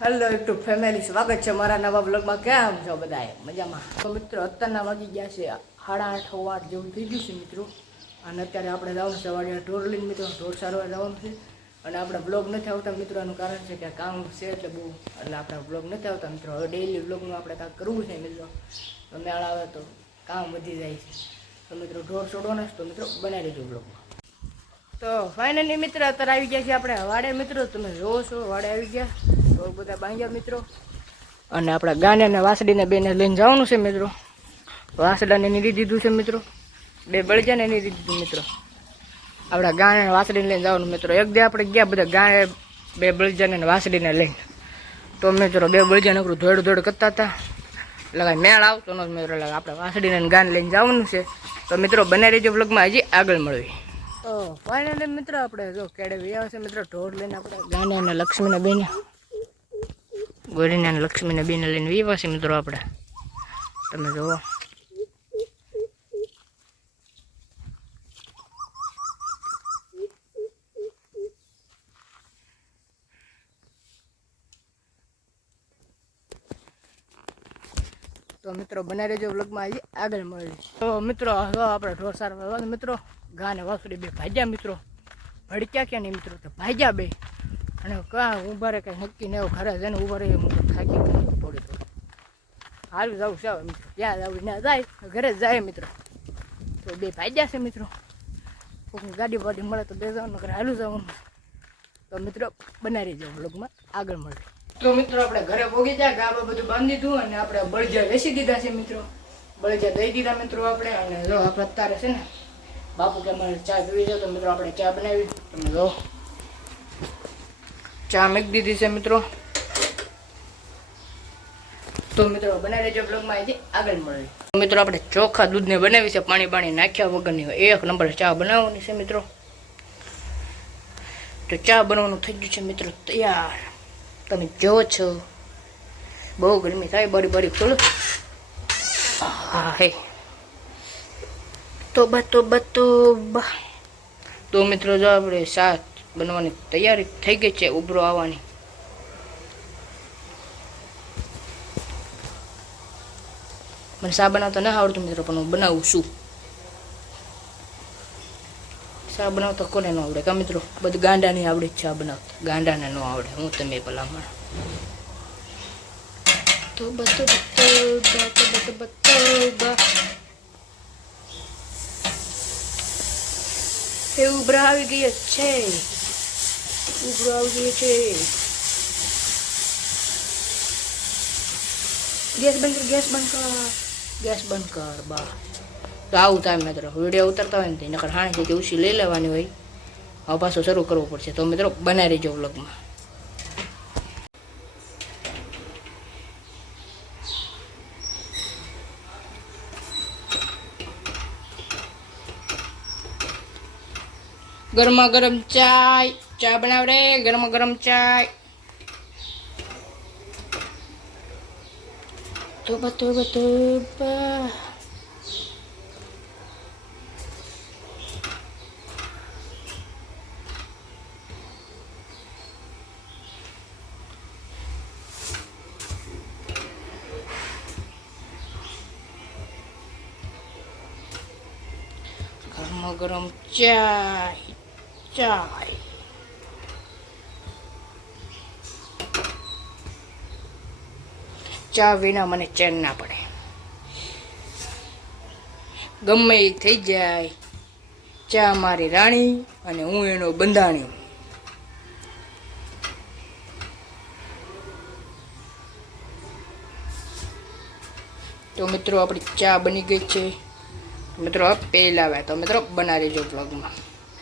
Hello YouTube family, સ્વાગત છે મારા નવા બ્લોગમાં. કેમ છો બધાએ? મજામાં? તો મિત્રો, અત્યારના વાગી ગયા છે 8:30 9 જેવું થઈ ગયું છે મિત્રો. અને અત્યારે આપણે જવાનું છે વાડિયા ઢોર લઈને મિત્રો. ઢોર સારવાર જવાનું છે. અને આપણે બ્લોગ નથી આવતા મિત્રો. એનું કારણ છે કે કામ છે એટલે બહુ, એટલે આપણે બ્લોગ નથી આવતા મિત્રો. હવે ડેઈલી બ્લોગનું આપણે કાંઈક કરવું છે મિત્રો. તો મેળ આવે તો કામ વધી જાય છે. તો મિત્રો ઢોર છોડવાના છે, તો મિત્રો બનાવી દેજો બ્લોગમાં. તો ફાઇનલી મિત્ર અત્યારે આવી ગયા છે આપણે વાડે મિત્રો. તમે જોવો છો વાડે આવી ગયા. તો બધા બાંગ્યા મિત્રો. અને આપણા ગાને અને વાસડીને બેને લઈને જવાનું છે મિત્રો. વાસડાને નીરી દીધું છે મિત્રો. બે બળજાને નીરી દીધું મિત્રો. આપણા ગાને વાસડીને લઈને જવાનું મિત્રો. એક દે આપણે ગયા બધા ગાને, બે બળજાને અને વાસડીને લઈને. તો મિત્રો બે બળજાને નકરું દોડ કરતા હતા. એટલે કાંઈ મેળ આવતો નથી મિત્રો. એટલે આપણે વાસડીને ગાને લઈને જવાનું છે. તો મિત્રો બને રહેજો બ્લોગમાં, હજી આગળ મળવી. તો ફાઇનલી મિત્રો આપણે જો કેડે વ્યા છે મિત્રો. ઢોર લઈને આપણે ગાને અને લક્ષ્મીને બેને, ગોરીને અને લક્ષ્મીને બેને લઈને વ્યા છે મિત્રો આપણે. તમે જુઓ. તો મિત્રો બના રહેજો બ્લોગમાં, હજી આગળ મળી. તો મિત્રો હવે આપણે ઢોર સારવા મિત્રો. ગાને વાસુડી બે ભાગ્યા મિત્રો. ભડક્યા ક્યાં નહીં મિત્રો, તો ભાગ્યા બે. અને કાં ઊભા રહે કંઈ નક્કી નહીં. ઘરે જઈને ઊભા રહે હું થાકી થોડી થોડી હાલું જવું છે મિત્રો. ત્યાં જવું ના જાય, ઘરે જ જાય મિત્રો. તો બે ભાગ્યા છે મિત્રો. કોઈની ગાડી વાડી મળે તો બે જવાનું, ઘરે હાલું જવાનું. તો મિત્રો બનાવી રહેજો બ્લોગમાં, આગળ મળે. તો મિત્રો આપણે ઘરે પોગી જાય, ગાબા બધું બાંધી દીધું. અને આપણે બળજા વેચી દીધા છે મિત્રો. બળજા દઈ દીધા મિત્રો આપણે. અને જો આપણે અત્યારે છે ને બાપુ કે અમારે ચા પીવી છે, તો મિત્રો આપણે ચા બનાવી. તમે જો ચા મૂકી દીધી છે મિત્રો. તો મિત્રો બનાવી લેજો બ્લોગમાં, હજી આગળ મળે. મિત્રો આપણે ચોખા દૂધને બનાવી છે, પાણી નાખ્યા વગરની. એક નંબર ચા બનાવવાની છે મિત્રો. તો ચા બનાવવાનું થઈ ગયું છે મિત્રો તૈયાર. તમે જોવો છો બહુ ગરમી થાય, બરી ખોલો. હા હે તો મિત્રો જો આપણે શાક બનવાની તૈયારી થઈ ગઈ છે, ઉભરો આવવાની. મને શા બનાવતા ન આવડતું મિત્રો, પણ હું બનાવું છું. શા બનાવતા કોને ન આવડે કા મિત્રો? બધું ગાંડાની આવડે ચા બનાવતા, ગાંડાને ન આવડે. હું તમે ભલામણ. તો એ ઉભરા આવી ગઈ છે. ઉભરો આવી ગયો છે. ગેસ બંધ કર બા. તો આવું થાય મિત્રો. વિડીયો ઉતરતા હોય ને નકર હાણે છે ઉછી લઈ લેવાની હોય. હવે પાછો શરૂ કરવો પડશે. તો મિત્રો બનાવી રહેજો વ્લોગમાં. ગરમા ગરમ ચા બનાવ રે. ગરમા ગરમ ચાય. તોબા ગરમા ગરમ ચાય. ચા વિના મને ચેન ના પડે. ગમે એ થઈ જાય, ચા મારી રાણી અને હું એનો બંધાણી. તો મિત્રો આપણી ચા બની ગઈ છે મિત્રો. પેલા આવ્યા. તો મિત્રો બના રહેજો બ્લોગમાં.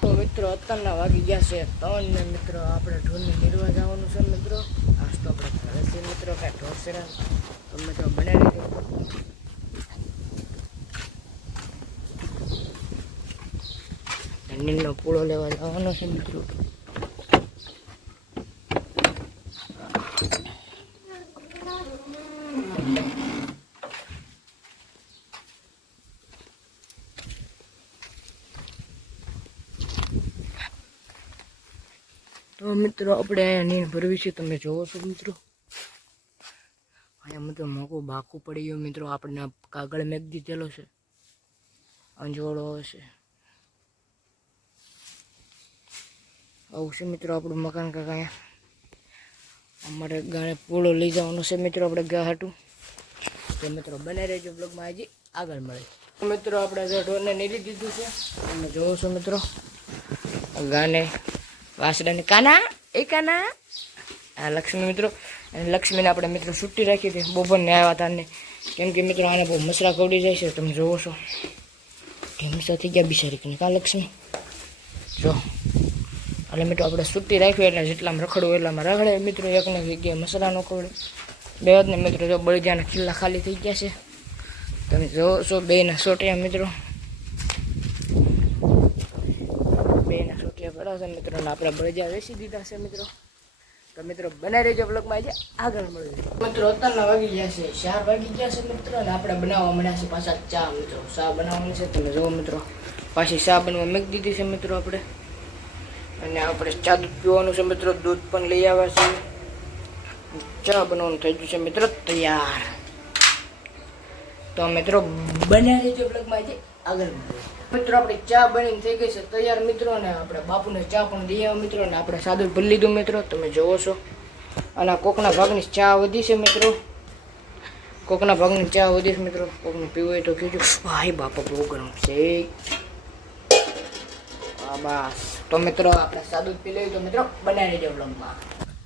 તો મિત્રો અત્યારના વાગી ગયા છે 3 ને મિત્રો આપણે ઢોરને નીરવા જવાનું છે મિત્રો. આજ તો આપણે ઘરે છે મિત્રો, કાંઈ ઢોર છે. તો મિત્રો બનાવી રહેજો. નીલનો પૂળો લેવા જવાનો છે મિત્રો. તો મિત્રો આપણે અહીંયા નીણ ભરવી છે, તમે જોવો છો મિત્રો. અહીંયા મિત્રો મોકું બાકું પડી ગયું મિત્રો, આપણને કાગળ મેક દીધેલો છે, અંજોળો હશે આવું છે મિત્રો આપણું મકાન. કાંક અહીંયા અમારે ગાને પૂળો લઈ જવાનો છે મિત્રો, આપણે ગા હાટું. તો મિત્રો બને રહેજો બ્લોગમાં, હજી આગળ મળે. મિત્રો આપણે ઢોરને નીરી દીધું છે, તમે જોવો છો મિત્રો ગાને વાસડાને. કાના એ કાના આ લક્ષ્મી મિત્રો, અને લક્ષ્મીને આપણે મિત્રો છુટ્ટી રાખી હતી બપોરને આવ્યા હતા ને, કેમ કે મિત્રો આને બહુ મસરા કવડી જાય છે. તમે જોવો છો ઢીમસા થઈ ગયા બિચારી કાં લક્ષ્મી જો. એટલે મિત્રો આપણે છુટ્ટી રાખવી એટલે જેટલામાં રખડવું એટલામાં રખડે મિત્રો, એકને જગ્યાએ મસાલા ન કવડે. બે ને મિત્રો જો બળિયાના ખીલ્લા ખાલી થઈ ગયા છે, તમે જોવો છો બેના સોટિયા મિત્રો, બેના સોટિયા પડ્યા છે મિત્રો, ને આપણે બળિયા વેચી દીધા છે મિત્રો. તો મિત્રો બનાવી રહેજો બ્લોગમાં, આજે આગળ મળે મિત્રો. અત્યારના વાગી ગયા છે 4 વાગી ગયા છે મિત્રો, અને આપણે બનાવવા મળ્યા છે પાછા ચા મિત્રો. ચા બનાવવાની છે, તમે જુઓ મિત્રો, પાછી ચા બનવા મૂકી દીધી છે મિત્રો આપણે. અને આપણે ચા દૂધ પીવાનું છે મિત્રો, દૂધ પણ લઈ આવ્યા છે. ચા બનવાનું થઈ ગયું છે મિત્રો તૈયાર. તો મિત્રો બનાવી રહેજો બ્લોગમાં, આજે આગળ મળે મિત્રો. આપણે ચા બનીને થઈ ગઈ છે તૈયાર મિત્રો, અને આપણે બાપુને ચા પણ દઈ આવ્યા મિત્રો, અને આપણે સાદું ભરી લીધું મિત્રો, તમે જોવો છો. અને કોકના ભાગની ચા વધી છે મિત્રો, કોકના ભાગની ચા વધી છે મિત્રો, કોકને પીવું હોય તો કહેજો. ભાઈ બાપા બહુ ગરમ છે. હા બસ તો મિત્રો આપણે સાદું પી લઈએ. તો મિત્રો બનાવી લેજો બ્લોગમાં.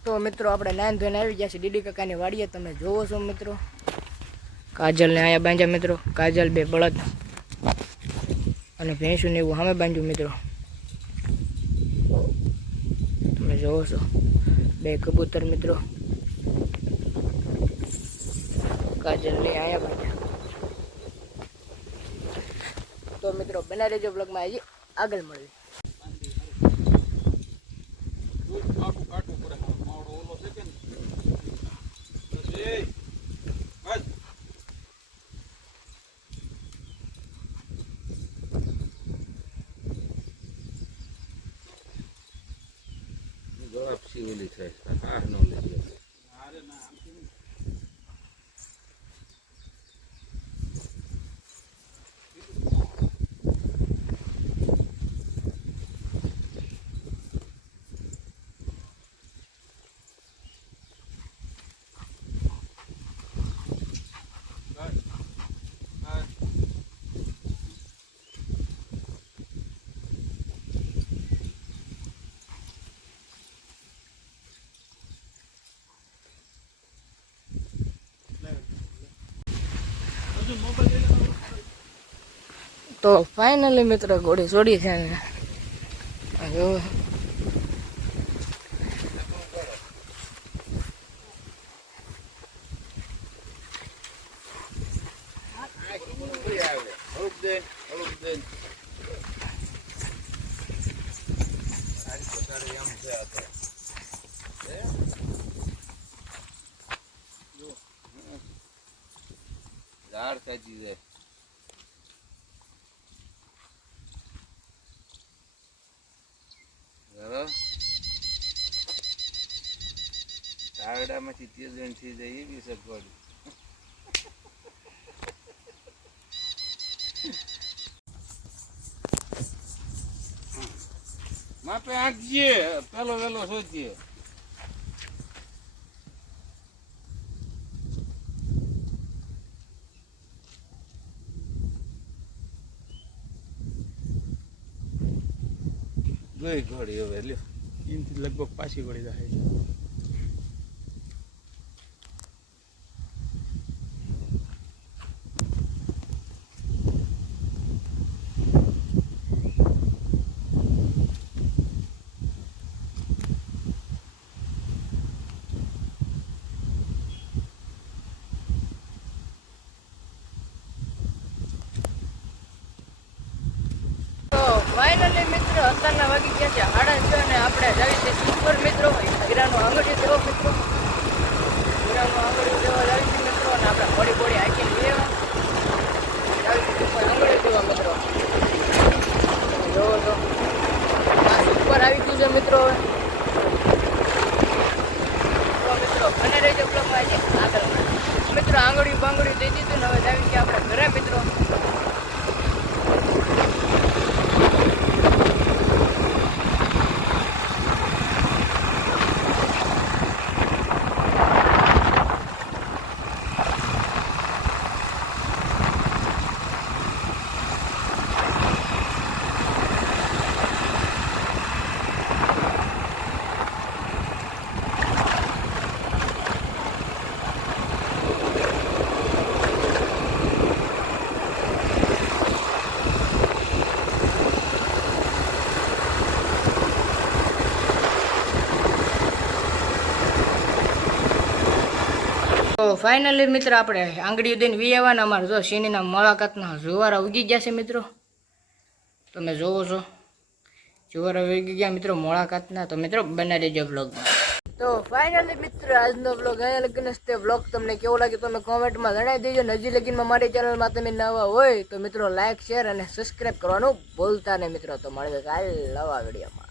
તો મિત્રો આપણે નાન ધોઈને આવી ગયા છે ડીડી કાકાની વાડીએ, તમે જોવો છો મિત્રો. કાજલને અહીંયા બાંધ્યા મિત્રો, કાજલ બે બળદ અને ભેંસું ને એવું સામે બાંધ્યું મિત્રો, તમે જોવો છો. બે કબૂતર મિત્રો કાજલને અહીંયા બાંધ્યા. તો મિત્રો બનાવી રહેજો બ્લોગમાં, હજી આગળ મળીએ. તો ફાઇનલી મિત્રો ઘોડી છોડી છે ને જો ઝાડ ખેંચી જાય. તારડામાંથી તેલ જણ થઈ જાય એવી સગવડ. માપે આંકીએ પેલો વેલો શોધીએ. ગઈ ઘોડી હવે લ્યો એમથી લગભગ પાછી વળી જાય. ફાઇનલી મિત્રો અત્યારના વાગી ગયા છે 8:30 અને આપણે જવી છે ઉપર મિત્રો હીરાનું આંગળી જેવો મિત્રો, હીરાનું આંગળી જેવો જાવી છે મિત્રો, અને આપણે બોડી બોડી હાંકીને લેવા જાવી છે ઉપર આંગળી જેવા મિત્રો. જોવો તો ઉપર આવી ગયું છે મિત્રો. તો મિત્રો બને રહેજો બ્લોગમાં, આજે આગળ દઈ દીધું ને હવે આવી ગયા આપણે ઘરે મિત્રો. તો ફાઇનલી મિત્ર આપણે આંગળી દઈને વી આવવાના. અમારે જો શેનીના મુલાકાતના જુવારા ઉગી ગયા છે મિત્રો, તમે જોવો છો જુવારા ઉગી ગયા મિત્રો મુલાકાતના. તો મિત્રો બનાવી દેજો બ્લોગમાં. તો ફાઇનલી મિત્ર આજનો બ્લોગ અહીંયા લગીને તે બ્લોગ તમને કેવો લાગે તમે કોમેન્ટમાં જણાવી દેજો. ને હજી લગીનમાં મારી ચેનલમાં તમે નવા હોય તો મિત્રો લાઇક શેર અને સબસ્ક્રાઈબ કરવાનું ભૂલતા નહીં મિત્રો. તો મળીએ કાલે નવા વિડીયોમાં.